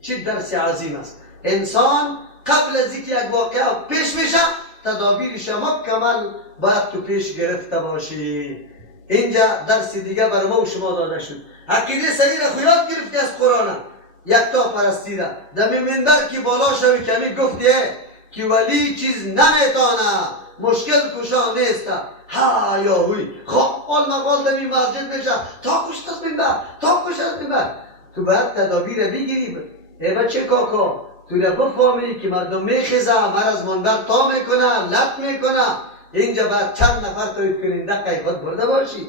چه درس عظیم است. انسان قبل از اینکه یک واقعه پیش میشه تدابیرش مکمل باید تو پیش گرفته باشی. اینجا درس دیگه برای ما و شما داده شد. عقیده صحیح را خیال گرفتی از قرآن یکتا پرستی را در منبر که بالا شوی کمی گفتی که ولی چیز نمیتانه مشکل کشا نیست ها یا هوی خب آل مقال دمی مسجد میشه تا کشت از منبر تا کشت از منبر تو باید تدابیر بگیری. ای بچه کاکا تو بفهمی که مردم میخیزه مر از منبر تا میکنه لط میکنه اینجا باید چند نفر توید کننده قیفت برده باشی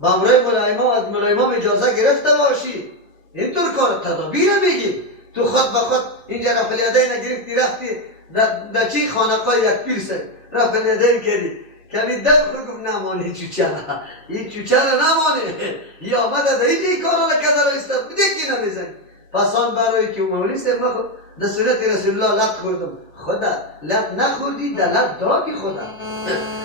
با امرای ملایما از ملایما اجازه گرفته باشی. اینطور کار تدابیر بگی. تو خود به خود اینجا رفع الیدین نگرفتی رفتی در چی خانقای یک پیر سر رفع الیدین کردی کمی دم خود گفت نمانه چوچانه این چوچانه نمانه یا آمده در اینجا این کارا لکده را استاد بده که نمیزنی. پس آن برای که مولی سر نخود در صورت رسول الله لط خوردم خدا لط نخوردی در لط دادی خدا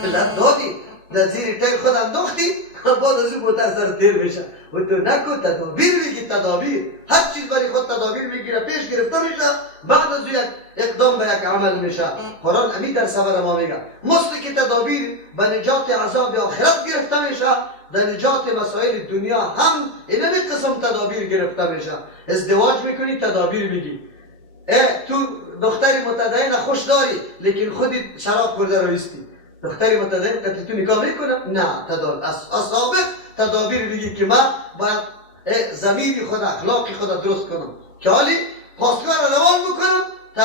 لط دادی در زیر تیر خود انداختی بعد از اون متاثر تیر بشه و تو نکو تدابیر بگی. تدابیر هر چیز برای خود تدابیر بگیره پیش گرفته میشه بعد از یک اقدام به یک عمل میشه. قرآن امی در صبر ما میگه مثل که تدابیر به نجات عذاب آخرت گرفته میشه در نجات مسائل دنیا هم این قسم تدابیر گرفته میشه. ازدواج میکنی تدابیر بگی. تو دختری متدین خوش داری لیکن خودی شراب خورده رایستی دختری متدین که تو نکاح میکنم نه تدابیر از سابق تدابیر بگی که من باید ضمیر خود اخلاق خود درست کنم که حالی خواستگار روان بکنم تا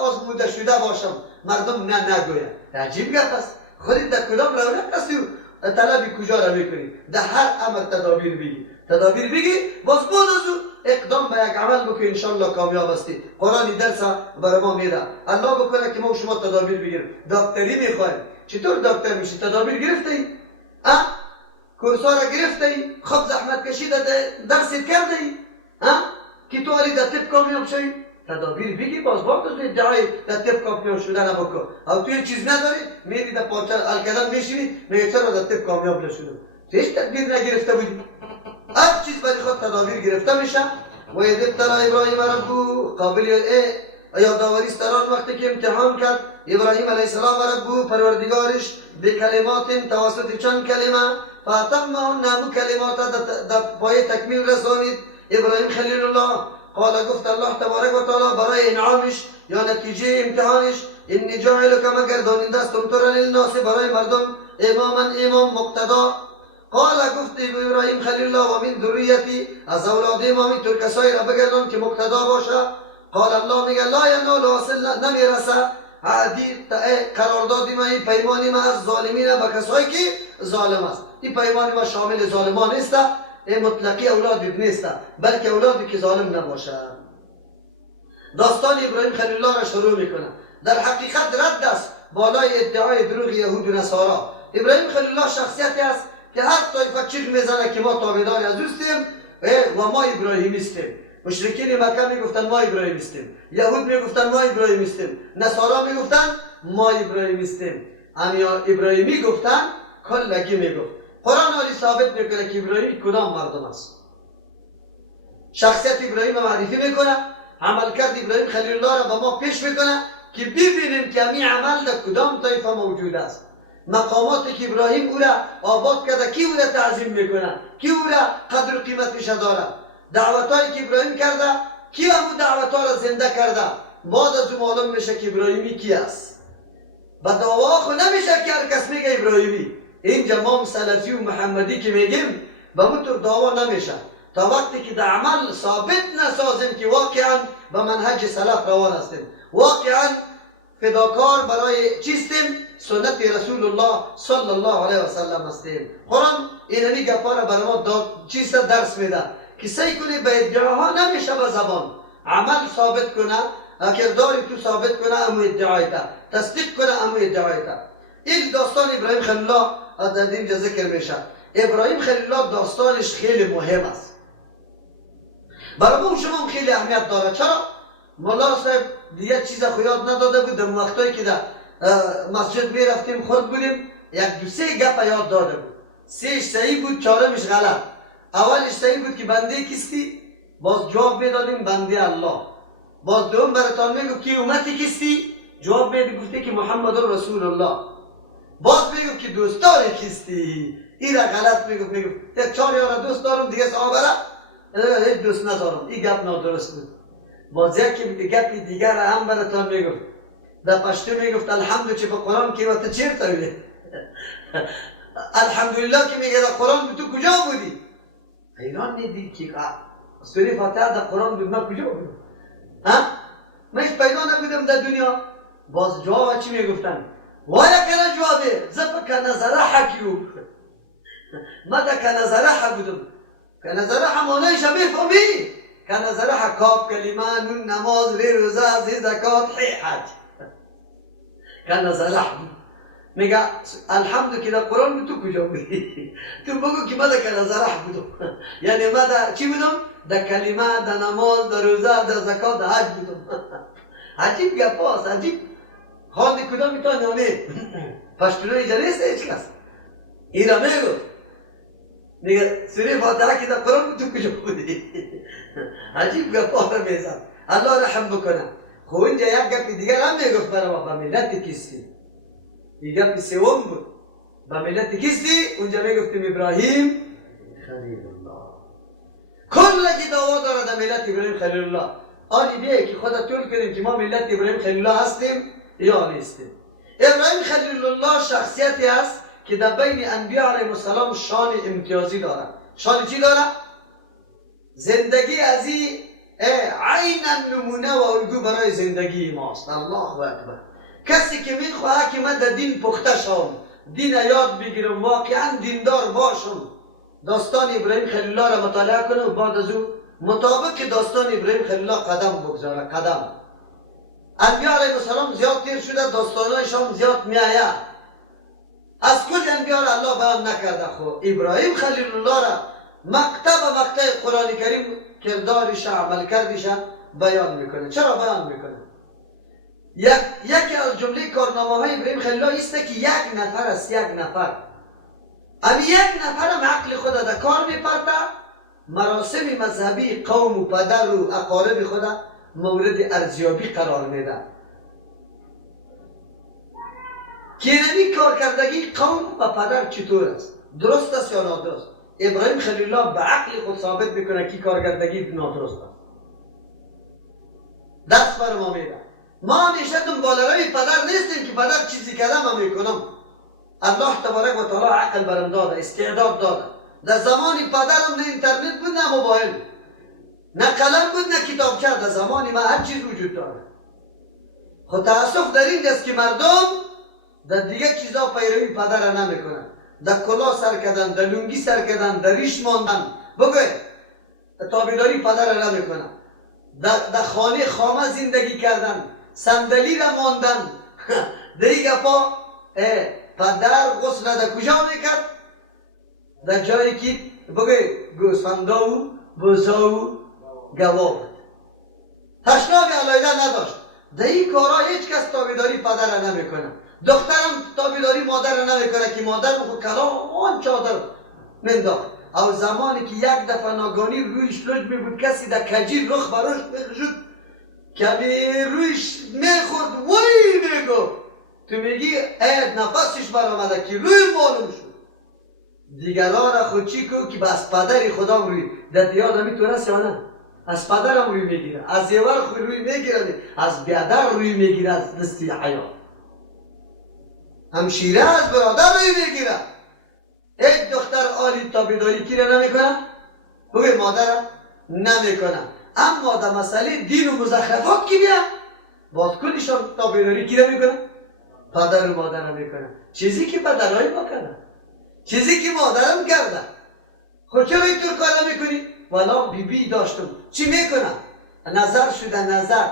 آزموده شده باشم مردم نه نگوید. عجیب گپ است. خودت در کدام رونق هستی و طلب کجا را میکنی. در هر امر تدابیر بگی. تدابیر بگی باز بعد از اون اقدام به یک عمل بکنی انشالله کامیاب هستی. قرآن درس برای ما میده. الله بکنه که ما و شما تدابیر بگیریم. دکتری میخوایم. چطور دکتر میشی؟ تدابیر گرفتی؟ کورسا را گرفتی؟ خب زحمت کشیده درست کردی؟ که تو علی در طب کامیاب شوی؟ تدابیر بگی باز بعد از ادعای در طب کامیاب شده نبکن. او توی چیز نداری میری در پاچه الکدن میشینی میگه چرا در طب کامیاب نشدم؟ تو هیچ تدبیر نگرفته بودی. هر چیز برای خود تدابیر گرفته میشه. و اذ ابتلی ابراهیم ربه قابل یادآوری است در آن وقتی که امتحان کرد ابراهیم علیه السلام ربه پروردگارش به کلمات توسط چند کلمه فاتمهن نمو کلمات در پای تکمیل رسانید. ابراهیم خلیل الله قال گفت الله تبارک و تعالی برای انعامش یا نتیجه امتحانش انی جاعلک مگرداننده استم تو را للناس برای مردم امام مقتدا. قال گفت ابراهیم خلیل الله و من ذریتی از اولاد امام اینطور کسایی را بگردان که مقتدا باشه. قال الله میگه لا ینال واصل نمیرسه عهدی قراردادی ما این پیمانی ما از ظالمین به کسایی که ظالم است. این پیمانی ما شامل ظالمان نیست این مطلقی اولادی نیست بلکه اولادی که ظالم نباشه. داستان ابراهیم خلیل الله را شروع میکنه. در حقیقت رد است بالای ادعای دروغ یهود و نصارا. ابراهیم خلیل الله شخصیتی است که هر طایفه چیز میزنه که ما تابعدار از اوستیم و ما ابراهیمیستیم. مشرکین مکه میگفتن ما ابراهیمیستیم، یهود میگفتن ما ابراهیمیستیم، نصارا میگفتن ما ابراهیمیستیم. اما ابراهیمی گفتن کلگی میگفت. قرآن علی ثابت میکنه که ابراهیم کدام مردم است. شخصیت ابراهیم معرفی میکنه، عملکرد ابراهیم خلیل الله را به ما پیش میکنه که ببینیم که این عمل در کدام طایفه موجود است. مقاماتی که ابراهیم او را آباد کرده کی او را تعظیم میکنه، کی او را قدر و قیمتش داره. دعوتایی که ابراهیم کرده کی همون دعوتها را زنده کرده. بعد از اون معلوم میشه که ابراهیمی کی است. به دعوا خود نمیشه که هر کس میگه ابراهیمی. اینجا ما سلفی و محمدی که میگیم به اون طور دعوا نمیشه تا وقتی که در عمل ثابت نسازیم که واقعا به منهج سلف روان هستیم، واقعا فداکار برای چیستیم، سنت رسول الله صلی الله علیه و سلم هستیم. قرآن اینمی گپا را برای ما چیست درس میده که سعی کنی به ادعاها نمیشه به زبان عمل ثابت کنه، کرداری تو ثابت کنه امو ادعایتا، تصدیق کنه امو ادعایتا. این داستان ابراهیم خلیل الله در اینجا ذکر میشه. ابراهیم خلیل الله داستانش خیلی مهم است. برای ما شما خیلی اهمیت داره. چرا؟ مولا صاحب دیگه چیز خیاد نداده بود. در وقتایی که در مسجد میرفتیم خود بودیم یک دو سه گپ یاد داده بود. سهش صحیح بود، چهارمش غلط. اولش صحیح بود که بنده کیستی، باز جواب میدادیم بنده الله. باز دوم براتان میگو که امتی کیستی؟ جواب میده گفته که محمد رسول الله. باز میگو که دوستان کیستی؟ این را غلط میگو. یک 4 یار دوست دارم دیگه صحابه را هیچ دوست ندارم. این گپ نادرست بود. باز یکی گپی دیگر را هم براتان میگو. در پشتو میگفت الحمد چه به قرآن که وقت چیر تاویده. الحمدلله که میگه در قرآن تو کجا بودی؟ حیران نیدید که سوره فاتحه در قرآن بود، من کجا بودم؟ من هیچ پیدا نبودم در دنیا. باز جواب چی میگفتن؟ وایا کنه جوابه زفا که نظره حکیو من در که نظره حک بودم. که نظره حمانهش هم میفهمی؟ که نظره حکاب کلمه نون نماز ری روزه زی زکات حی حج. که نظره حک میگه الحمد که در قرآن بود تو کجا بودی؟ تو بگو که من در که نظره حک بودم. یعنی من در چی بودم؟ در کلمه، در نماز، در روزه، در زکات، در حج بودم. عجیب گپاست، عجیب. خواندی کدام میتان یا نه؟ پشتونو اینجا نیست هیچ کس. این را میگو میگه سوره فاتحه که در قرآن بود تو کجا بودی؟ عجیب گپا را میزن. الله رحم بکنه. خب اینجا یک گپ دیگر هم میگفت برای ما به ملت کیستی. این گپ سوم بود. به ملت کیستی؟ اونجا میگفتیم ابراهیم خلیل الله. کل که دعوا داره در ملت ابراهیم خلیل الله. آنی بیه که خدا طول کنیم که ما ملت ابراهیم خلیل الله هستیم یا نیستیم. ابراهیم خلیل الله شخصیتی است که در بین انبیاء علیهم السلام شان امتیازی داره. شان چی داره؟ زندگی از این عینا نمونه و الگو برای زندگی ماست. الله اکبر. کسی که میخواه که من در دین پخته شم، دین یاد بگیرم، واقعا دیندار باشم، داستان ابراهیم خلیل الله را مطالعه کنه و بعد از او مطابق داستان ابراهیم خلیل الله قدم بگذاره. قدم انبیاء علیهم السلام زیاد تیر شده، داستانایشان زیاد میآید. از کل انبیاء را الله بیان نکرده. خو ابراهیم خلیل الله را مقطع قرآن کریم کردارش، عمل کردش بیان میکنه. چرا بیان میکنه؟ یکی از جمله کارنامه های ابراهیم خلیل الله است که یک نفر است. یک نفر یک نفر هم عقل خود در کار میپرده، مراسم مذهبی قوم و پدر و اقارب خود مورد ارزیابی قرار میده. که این کارکردگی قوم و پدر چطور است؟ درست است یا نادرست؟ ابراهیم خلیل الله به عقل خود ثابت میکنه که کارکردگی نادرست است. دست بر ما میده. ما همیشه دنبالروی پدر نیستیم که پدر چیزی کرده ما میکنم. الله تبارک و تعالی عقل برم داده، استعداد داده. در زمان پدرم نه اینترنت بود نه موبایل، نه قلم بود نه کتابچه. در زمان ما هر چیز وجود داره. خود تاسف در این است که مردم در دیگه چیزا پیروی پدر را نمیکنن. در کلاه سر کردن، در لنگی سر کردن، در ریش ماندن، بگوی تابعداری پدر را نمیکنن. در خانه خامه زندگی کردن، صندلی را ماندن. دیگه پا پدر غسل در کجا میکرد؟ در جایی که بگوی گوسفندا و بزا و گوا بود. تشناب علایده نداشت. در این کارها هیچ کس تابعداری پدر را نمیکنه. دخترم تابعداری مادر را نمیکنه که مادر خود کلام آن چادر منداخت. او زمانی که یک دفعه ناگانی رویش لج می بود، کسی در کجی رخ براش میخشد که رویش میخورد وی میگفت، تو میگی اید نفسش برآمده که روی معلوم شد. دیگران را خود چی کن که بس پدری خودم روی در دیاد همی تو رست یا نه؟ از پدرم روی میگیره، از زیور خود روی میگیره، از بیادر روی میگیره، از دستی حیات همشیره از برادر روی میگیره. یک دختر آلی تابعداری کی را نمیکنه؟ بگه مادر نمیکنه. اما در مسئله دین و مزخرفات کی بیا؟ باز کلشان تابعداری کی را میکنه؟ پدر و مادر را میکنه. چیزی که پدرهای ما کنه، چیزی که مادرم کرده. خود چرا اینطور کار نمیکنی؟ والا بی داشتم. چی میکنه؟ نظر شده نظر.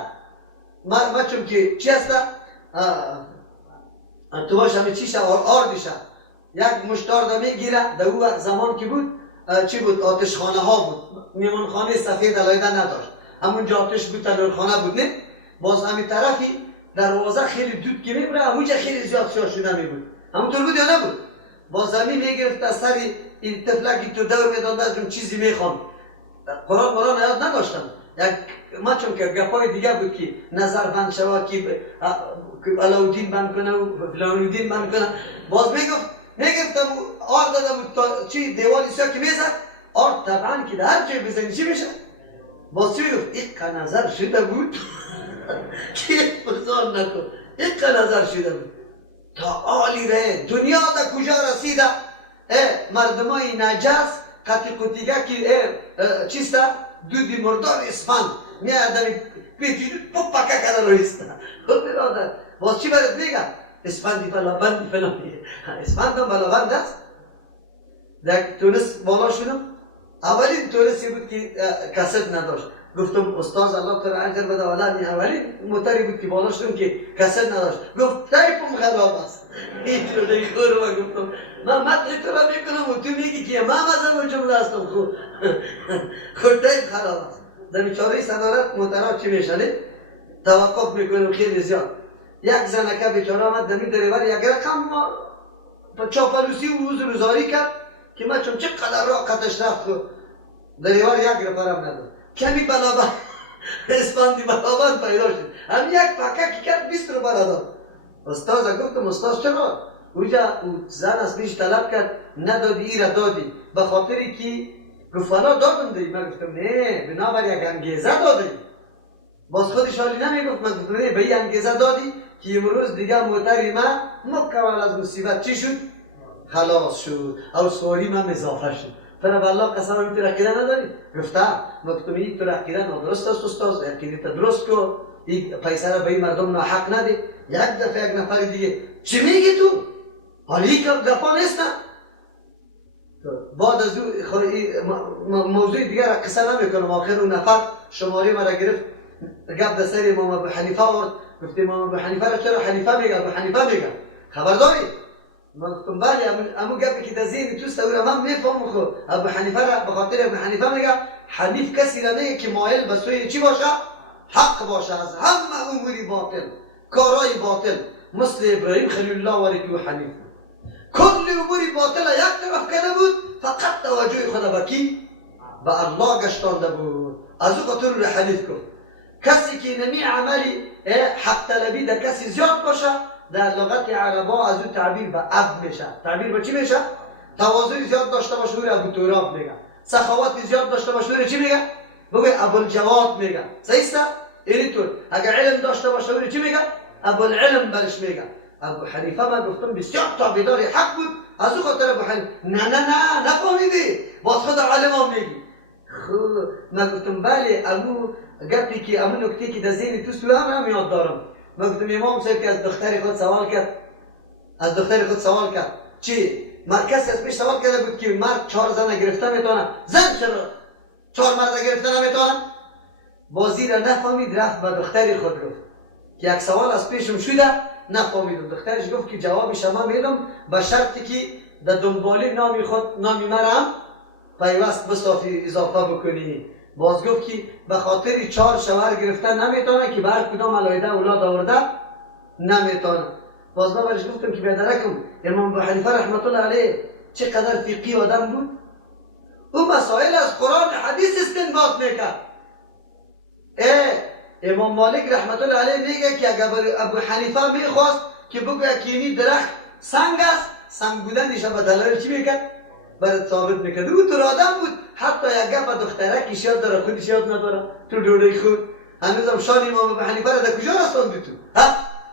ما چون که چی هسته؟ تو باش همه چیشه آردشه. یک مشتار دا میگیره. در او زمان که بود چی بود؟ آتشخانه ها بود. میمانخانه سفید علایده نداشت. همونجا آتش بود، تنورخانه بود نه؟ باز همین طرفی دروازه خیلی دود که میبره، همونجا خیلی زیاد شار شده میبود. همونطور بود یا نبود؟ باز همین میگرفت از سر این تفلکی تو دور میدانده از اون چیزی میخوان. قرآن یاد نداشتم. ما چون که گپای دیگه بود که نظر بند شود که علاودین بند کنه و فلانودین بند کنه، باز میگفتم آر داده بود تا چی دیوالی سیا که میزد آر طبعا که در هر جای بزنی چی میشه؟ باز چی میگفت؟ ایک نظر شده بود که فرزان نکن، ایک نظر شده بود تا آلی ره دنیا دا کجا رسیده؟ مردمای نجس قطی قطیگه که چیسته؟ دودی مردار اسفند میه آدمی پیچیدو پاکه کنه رو ایسته. خود برادر باز چی برد میگه؟ اسفندی بلابندی فلانی. اسفند هم بلابند است. در تونس بالا شدم، اولین تونسی بود که کست نداشت. گفتم استاد الله تعالی اجر بده ولدی، اولین موتری بود که بالا شدم که کست نداشت. گفت تایپم خراب است. اینجور دیگه رو گفتم من مطلع تو را میکنم و تو میگی که من مزم و جمله هستم. خود تایپ خراب است. در بیچاره صدارت موترها چی میشنه؟ توقف میکنم خیلی زیاد. یک زنکه بیچاره آمد دمی دریور یک رقم چاپلوسی و روزاری کرد که من چون چقدر را قدش رفت دریور یک رپرم نداد. کمی بلابند اسفندی بلابند پیدا شد. هم یک پکه که کرد 20 رو داد. استاد گفتم استاد چرا؟ اوجا زن از پیش طلب کرد ندادی ای را دادی به خاطری که گفانا دادم دی. من گفتم نه بنابر یک انگیزه دادی. باز خودش حالی نمیگفت. من گفتم نه به این انگیزه دادی که امروز دیگه موتری من مکمل از مصیبت چی شد؟ خلاص شد. او سواری من اضافه شد. فرا بالله قسم این تو عقیده نداری؟ گفته گفتم این تو عقیده نادرست است استاد، عقیده درست کو، این پیسه را به این مردم ناحق نده. یک دفعه یک نفر دیگه چی میگی تو؟ حالی که گپا نیست نه؟ بعد از موضوع دیگر را قصه نمیکنم. آخر اون نفر شماره مرا گرفت گفت در سر امام ابو حنیفه آورد. گفت امام ابو حنیفه را چرا حنیفه میگه؟ ابو حنیفه میگه خبرداری؟ من گفتم بله امو گفت که در ذهن توست او را من میفهمم. خب ابو حنیفه را به خاطر ابو حنیفه میگه حنیف کسی را میگه که مایل به سوی چی باشه؟ حق باشه از همه اموری باطل کارهای باطل. مثل ابراهیم خلیل الله و حنیف کل اموری باطل یک طرف کنه بود، فقط توجه خود به کی؟ به الله گشتانده بود. از او خاطر را حنیف کرد. کسی که نمی عملی حق طلبی در کسی زیاد باشه در لغت عربا از او تعبیر به عبد میشه. تعبیر به چی میشه؟ تواضع زیاد داشته باشه او ابو تراب میگه. سخاوت زیاد داشته باشه او چی میگه؟ بگه ابو الجواد میگه. صحیح است؟ اینطور اگر علم داشته باشه او چی میگه؟ ابو العلم برش میگه. ابو حنیفه من گفتم بسیار تابعدار حق بود. از او خاطر ابو حنیفه نه نفهمیدی باز خود عالم هم میگی. خب من گفتم بله امو گپی که امو نکته که در ذهن تو سو هم یاد دارم. من گفتم امام صاحب که از دختر خود سوال کرد چی؟ مرکز از پیش سوال کرده بود که مرد 4 زن گرفته میتونه، زن چرا 4 مرد گرفته نمیتونه؟ بازی را نفهمید رفت به دختر خود گفت که یک سوال از پیشم شده نفهمیدم. دخترش گفت که جواب شما میدم به شرطی که در دنباله نامی مرم پیوست بصافی اضافه بکنی. باز گفت که به خاطر 4 شوهر گرفتن نمیتونه که بر کدام علایده اولاد آورده نمیتونه. باز من برش گفتم که بیادرکم امام ابو حنیفه رحمت الله علیه چقدر فقیه آدم بود. او مسائل از قرآن حدیث استنباط میکرد. امام مالک رحمت الله علیه میگه که اگر ابو حنیفه میخواست که بگوید که اینی درخت سنگ است، سنگ بودنش به دلایل چی میکرد؟ برای ثابت میکرد. او تو آدم بود. حتی یک گپ دخترکش یاد داره خودش یاد نداره. تو ډوډۍ خود هنوزم شان امام ابو حنیفه را در کجا رساندی تو؟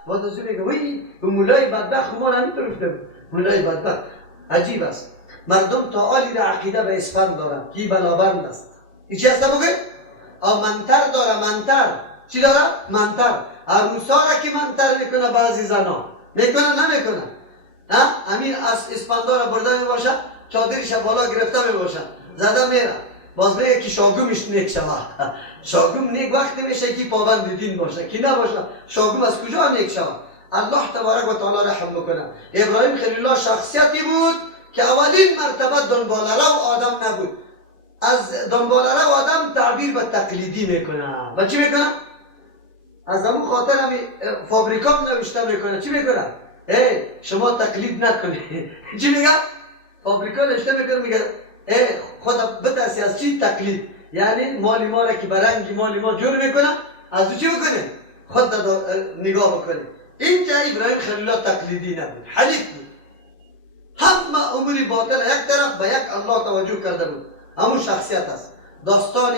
باز از میگه وای مولای بدبخت ما را نمیتونسته بود. مولای بدبخت عجیب است. مردم تا آلی را عقیده به اسفند دارن کی بلابند است. این چی هسته بگه؟ منتر داره. منتر چی داره؟ منتر. عروسا را که منتر میکنه بعضی زنا میکنه نمیکنه. همین اسفندا را برده میباشه چادرش بالا گرفته میباشه زده میره. باز میگه که شاگومش نیک شوه. شاگوم نیک وقتی میشه که پابند دین باشه که نباشه شاگوم از کجا نیک شوه؟ الله تبارک و تعالی رحم بکنه. ابراهیم خلیل الله شخصیتی بود که اولین مرتبه دنبالرو آدم نبود. از دنبالرو آدم تعبیر به تقلیدی میکنه. و چی میکنه؟ از همون خاطر همی فابریکام نوشته میکنه. چی میکنه؟ شما تقلید نکنید. چی میگه؟ فابریکا نوشته میکنه میگه خدا بترسی از چی تقلید؟ یعنی مال ما را که برنگ مال ما جور میکنه از او چی بکنه؟ خود نگاه بکنه. اینجا ابراهیم خلیل الله تقلیدی نبود، حنیف بود. همه امور باطل یک طرف به یک الله توجه کرده بود. همون شخصیت است. داستان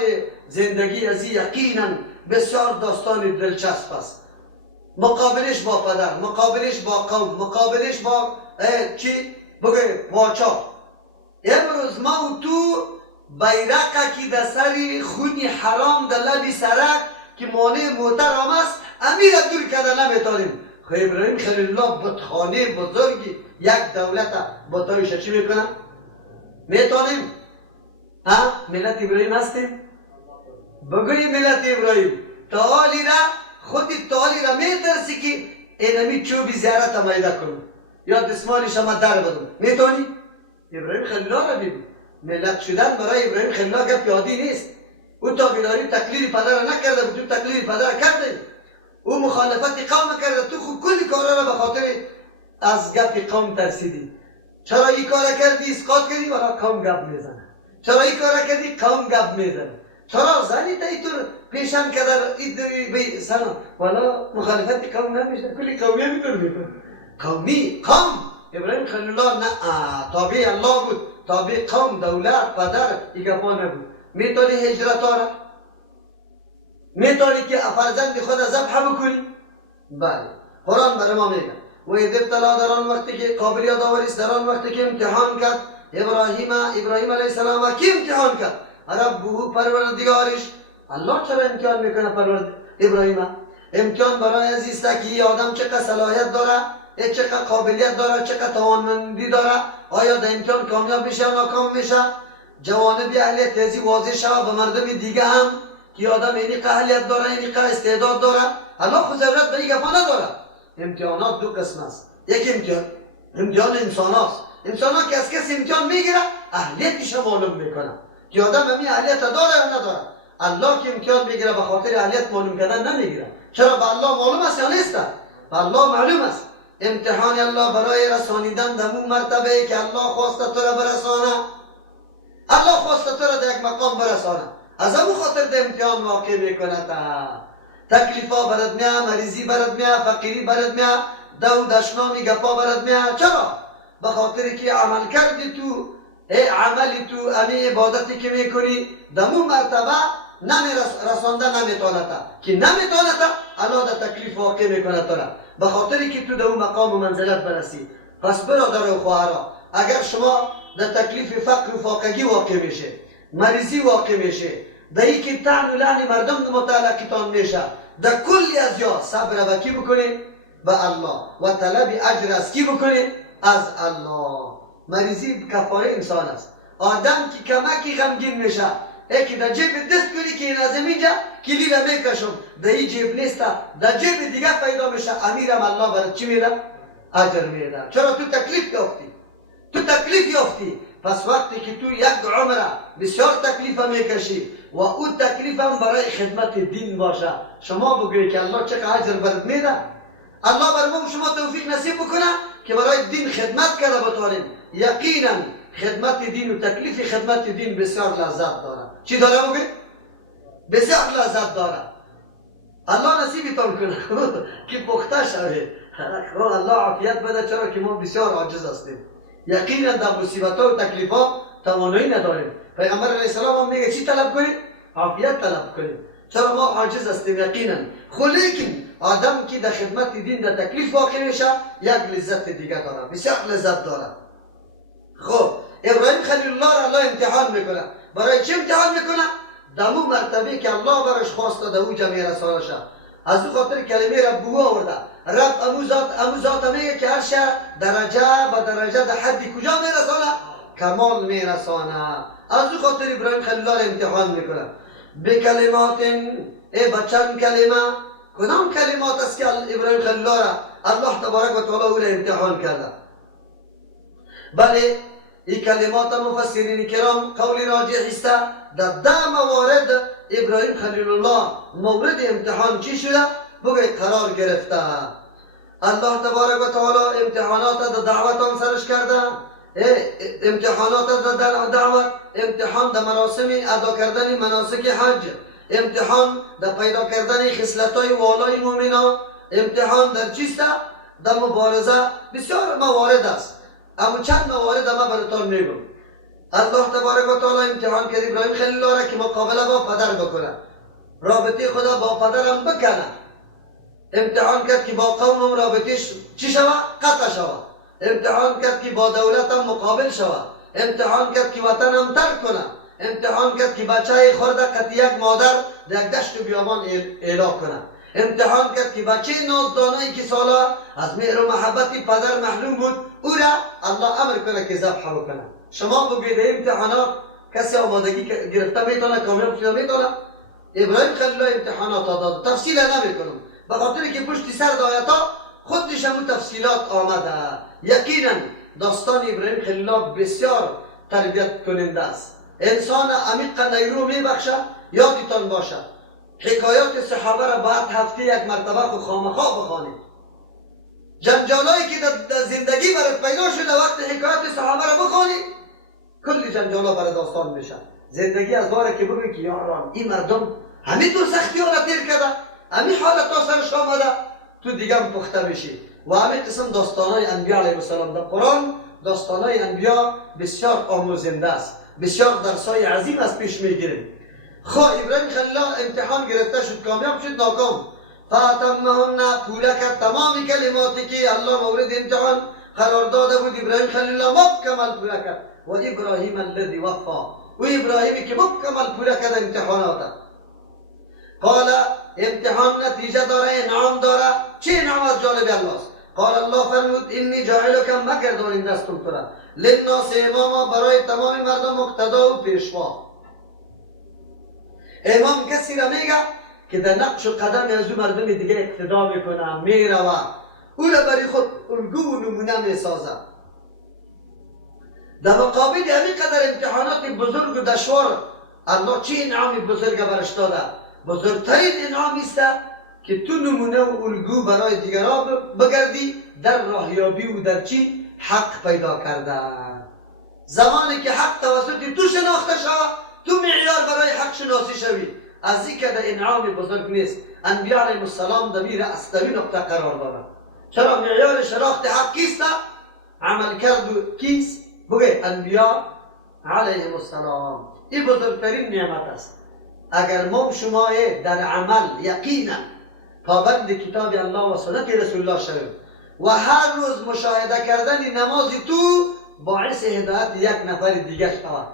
زندگی از یقینا بسیار داستان دلچسب است. مقابلش با پدر، مقابلش با قوم، مقابلش با چی؟ بگه واچا. امروز ما و تو بیرقه که در سری خونی حرام در لبی سرک که مانع محترم است امیر دور کرده نمیتانیم. خب ابراهیم خلیل الله بتخانه بزرگی یک دولت با تایش چی میکنه؟ میتانیم؟ ملت ابراهیم هستیم؟ بگوی ملت ابراهیم تعالی را خودی تعالی را میترسی که اینمی چوبی زیارت میده کنم یا دستمالش هم در بدم میتونی؟ ابراهیم خلیل الله را ببین. ملت شدن برای ابراهیم خلیل الله گپ یادی نیست. او تابعداری تقلید پدر را نکرده بود، تو تقلید پدر کرده. او مخالفت قوم کرده، تو خود کلی کارا را به خاطر از گپ قوم ترسیدی. چرا این کار کردی؟ اسقاط کردی ولی قوم گپ میزنه. چرا این کار کردی؟ قوم گپ میزنه. چرا زنی تا اینطور پیشم کدر بی سلام والا مخالفت قوم نمیشه، کلی قومی میتونه میکنه. قوم ابراهیم خلیل الله نه تابع الله بود، تابع قوم، دولت، پدر این گپا نبود. میتونی هجرت را میتونی که فرزند خود ذبح بکنی؟ بله. قرآن برای ما میگه و اذ ابتلا در آن وقتی که قابلیت آوریست، در آن وقتی که امتحان کرد ابراهیم علیه السلام و کی امتحان کرد؟ ربه پروردگارش. الله چرا امتحان میکنه ابراهیم؟ امتحان برای عزیز است که آدم چقدر صلاحیت داره، چقدر قابلیت داره، چقدر توانمندی داره، آیا در امتحان کامیاب میشه یا ناکام میشه. جوانب اهلیت تیزی واضح شود به مردم دیگه هم که آدم اینی اهلیت داره، اینی استعداد داره. الله خود ضرورت به این گپا نداره. امتحانات دو قسم است. یک امتحان انسان است. انسان ها که از کسی امتحان میگیره اهلیتش معلوم میکنه که آدم همین اهلیت داره یا نداره. الله که امتحان میگیره به خاطر اهلیت معلوم کردن نمیگیره. چرا؟ به الله معلوم است یا نیست؟ به الله معلوم است. امتحان الله برای رسانیدن در اون مرتبه که الله خواسته تو را برسانه. الله خواسته تو را در یک مقام برسانه، از همون خاطر در امتحان واقع میکنه. تکلیفا برد میاد، مریضی برد میاد، فقیری برد میاد، دشنامی گپا برد میاد. چرا؟ به خاطر که عمل کردی تو عملی تو امی عبادتی که میکنی دمو مرتبه رسانده نمیتونتا که نمیتونتا الله در تکلیف واقع میکنه تو را به خاطر که تو در اون مقام و منزلت برسی. پس برادر و خواهرا، اگر شما در تکلیف فقر و فاقگی واقع میشه، مریضی واقع میشه، در این که تعن و لعن مردم متعلقتان میشه، در کلی از یا صبر و کی بکنید؟ به الله. و طلب اجر از کی بکنید؟ از الله. مریضی کفاره انسان است. آدم که کمکی غمگین میشه، یکی در جیب دست کنی که این از اینجا کلی را میکشم، در این جیب نیست، در جیب دیگه پیدا میشه، امیرم الله برات چی میده؟ اجر میده. چرا؟ تو تکلیف یافتی. پس وقتی که تو یک عمره بسیار تکلیف میکشی و اون تکلیف هم برای خدمت دین باشه، شما بگویی که الله چقدر اجر برات میده. الله بر ما شما توفیق نصیب بکنه که برای دین خدمت کرده بتوانیم. یقینا خدمت دین و تکلیف خدمت دین بسیار لذت داره. چی داره بگویی؟ بسیار لذت داره. الله نصیبتان کنه که پخته شوه. الله عافیت بده، چرا که ما بسیار عاجز هستیم. یقینا در مصیبت ها و تکلیفات توانایی نداریم. پیغمبر علیه السلام هم میگه چی طلب کنید؟ عافیت طلب کنید. چرا ما عاجز هستیم یقینا. لیکن آدم که در خدمت دین در تکلیف واقع میشه یک لذت دیگه داره، بسیار لذت داره. خب ابراهیم خلیل الله را الله امتحان میکنه. برای چی امتحان میکنه؟ دمو مرتبه که الله برش خواسته در او جمعی رسانه شه. از او خاطر کلمه رب آورده. رب امو ذات میگه که هر شه درجه به درجه در حدی کجا میرسانه؟ کمال میرسانه. از او خاطر ابراهیم خلیل الله را امتحان میکنه. به کلمات بچند کلمه. کدام کلمات است که ابراهیم خلیل الله را الله تبارک و تعالی او را امتحان کرده؟ بله این کلمات مفسرین کرام قول راجح است. در 10 موارد ابراهیم خلیل الله مورد امتحان چی شده؟ بگوید قرار گرفته. الله تبارک و تعالی امتحانات در دعوت هم سرش کرده، امتحانات در دعوت، امتحان در مراسم ادا کردن مناسک حج، امتحان در پیدا کردن خصلت‌های والای مؤمنان، امتحان در چیست؟ در مبارزه. بسیار موارد است، اما چند موارد ما براتون میگم. الله تبارک و تعالی امتحان کرد ابراهیم خلیل الله را که مقابله با پدر بکنه، رابطه خدا با پدرم بکنه. امتحان کرد که با قومم رابطهش چی شوه؟ قطع شوه. امتحان کرد که با دولتم مقابل شوه. امتحان کرد که وطنم ترک کنه. امتحان کرد که بچه خورده قد یک مادر در یک دشت و بیابان اعلا کنه. امتحان کرد که بچه نازدانه که ساله از مهر و محبت پدر محروم بود، او را الله امر کنه که ذبح بکنه. شما بگید امتحانات کسی آمادگی گرفته میتونه کامیاب شده میتونه؟ ابراهیم خلیل الله امتحانات داد، تفصیل نمیکنم به خاطر که پشت سر آیاتا خودش همون تفصیلات آمده. یقینا داستان ابراهیم خلیل الله بسیار تربیت کننده است. انسان عمیق نیرو میبخشه. یادتان باشه حکایات صحابه را باید هفته یک مرتبه خو خامخواه بخوانید. جنجالایی که در زندگی برات پیدا شده وقت حکایات صحابه را بخوانید کلی جنجالا برات آسان میشه. زندگی از باره که بگوی که یاران این مردم همین طور سختی ها را تیر کرده، همین حالت تا سرش آمده، تو دیگه هم پخته میشی. و همین قسم داستانهای انبیاء علیه السلام در قرآن، داستانهای انبیاء بسیار آموزنده است، بسیار درسای عظیم از پیش میگیریم. ابراهیم خلیل الله امتحان گرفته شد، کامیاب شد ناکام. فاتمهن پورا کرد تمام کلماتی که الله مورد امتحان قرار داده بود ابراهیم خلیل الله مکمل پورا کرد. و ابراهیم الذی وفا، و ابراهیمی که مکمل پورا کرد امتحانات. قال امتحان نتیجه داره، انعام داره. چه انعام از جانب الله است؟ قال الله فرمود انی جاعلک مگرداننده استم تو را للناس اماما، برای تمام مردم مقتدا و پیشوا. امام کسی را میگه که در نقش و قدم از او مردم دیگه اقتدا میکنه، میروه، او را برای خود الگو و نمونه میسازه. در مقابل همین قدر امتحانات بزرگ و دشوار الله چه انعام بزرگ برش داده؟ بزرگترین انعام است که تو نمونه و الگو برای دیگران بگردی در راهیابی و در چی حق پیدا کردن. زمانی که حق توسط تو شناخته شود، تو معیار برای حق شناسی شوی. از این که در انعام بزرگ نیست. انبیاء علیهم السلام در میره اصلی نقطه قرار دارن. چرا معیار شناخت حق کیست؟ عمل کرد کیست؟ بگه انبیاء علیهم السلام. این بزرگترین نعمت است. اگر ما شما در عمل یقینا پابند کتاب الله و سنت رسول الله شویم و هر روز مشاهده کردن نماز تو باعث هدایت یک نفر دیگه شود.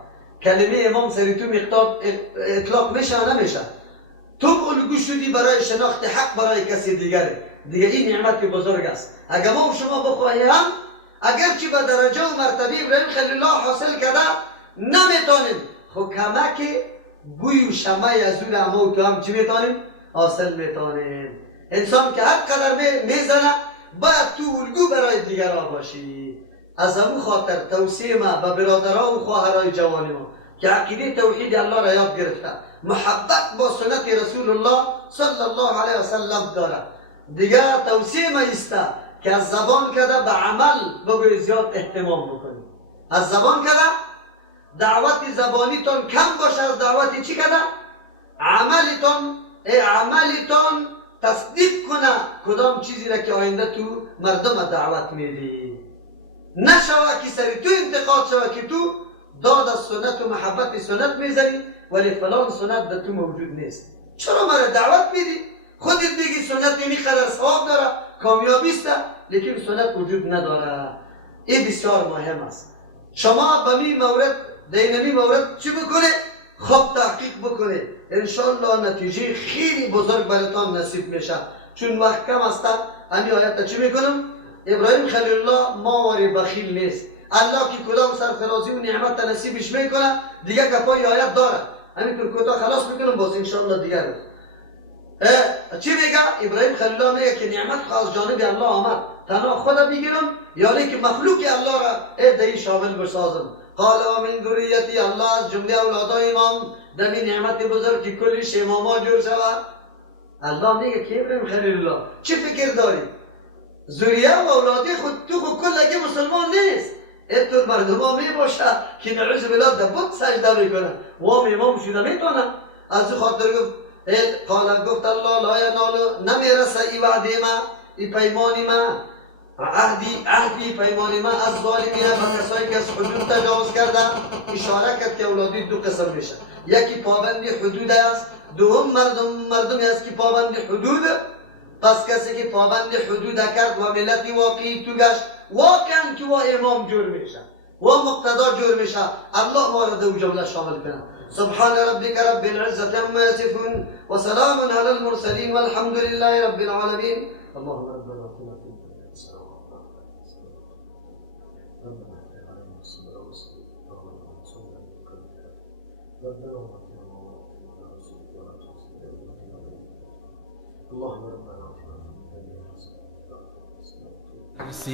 کلمه امام سری تو مقدار اطلاق میشه نمیشه؟ تو الگو شدی برای شناخت حق برای کسی دیگره. دیگه این نعمت بزرگ است. اگر ما شما بخواهیم اگرچه به درجه و مرتبه ابراهیم خلیل الله حاصل کرده نمیتونیم، خب کمک بوی و شمع از اون اما تو هم چی میتونیم؟ حاصل میتونیم. انسان که هر قدر میزنه باید تو الگو برای دیگران باشی. از همون خاطر توصیه ما به برادران و خواهرای جوانی ما که عقیده توحید الله را یاد گرفته، محبت با سنت رسول الله صلی الله علیه و سلم داره. دیگه توصیه ما است که از زبان کده به عمل بگوی زیاد اهتمام بکنی. از زبان کده دعوت زبانیتون کم باشه، از دعوت چی کده؟ عملیتون تصدیق کنه کدام چیزی را که آینده تو مردم دعوت میدی. نشوه که سری تو انتقاد شوه که تو داد از سنت و محبت سنت میزنی ولی فلان سنت در تو موجود نیست. چرا مرا دعوت میدی؟ خودت بگی سنت اینی قدر ثواب داره، کامیابی است، لیکن سنت وجود نداره. این بسیار مهم است. شما به می مورد دینمی مورد چی بکنه؟ خوب تحقیق بکنه. انشالله نتیجه خیلی بزرگ براتون نصیب میشه. چون وقت کم است. امی آیت چی میکنم؟ ابراهیم خلیل الله ماوری بخیل نیست. الله که کدام سرفرازی و نعمت نصیبش میکنه دیگه کپای آیت داره. همینطور کوتاه خلاص میکنم باز انشالله دیگر. چی میگه؟ ابراهیم خلیل الله میگه که نعمت خاص جانب الله آمد. تنها خودم بگیرم یعنی که مخلوق الله را دهی شامل بسازم. قال و من ذریتی، الله از جمله اولادای امام دمی نعمت بزرگ که کلیش اماما جور شود. الله میگه که ابراهیم خلیل الله چی فکر داری؟ ذریه و اولادی خود تو خود کل اگه مسلمان نیست. اینطور مردم ها می باشه که نعوذ بالله در بود سجده میکنن و امام شده میتونن. از خاطر گفت قال گفت الله لا ینال نمیرسه ای وعده ما ای پیمانی ما عهدی پیمانی ما از ظالمین و کسایی که از حدود تجاوز کردن. اشاره کرد که اولادی دو قسم میشه، یکی پابندی حدود است، دوم مردمی است که پابندی حدود. پس کسی که پابندی حدود کرد و ملتی واقعی تو گشت واقعا که و امام جور میشه و مقتدا جور میشه، الله مارد او جمله شامل کنه. سبحان ربك رب العزة عما يصفون وسلام على المرسلين والحمد لله رب العالمين. اللهم ربنا اتنا في الدنيا حسنة وفي الآخرة حسنة ربنا اغفر علينا الصبر والصبر اللهم انصرنا من كل ربنا وقنا ولا رسولك ولا تحزن اللهم ربنا اتنا في الدنيا حسنة وفي الآخرة حسنة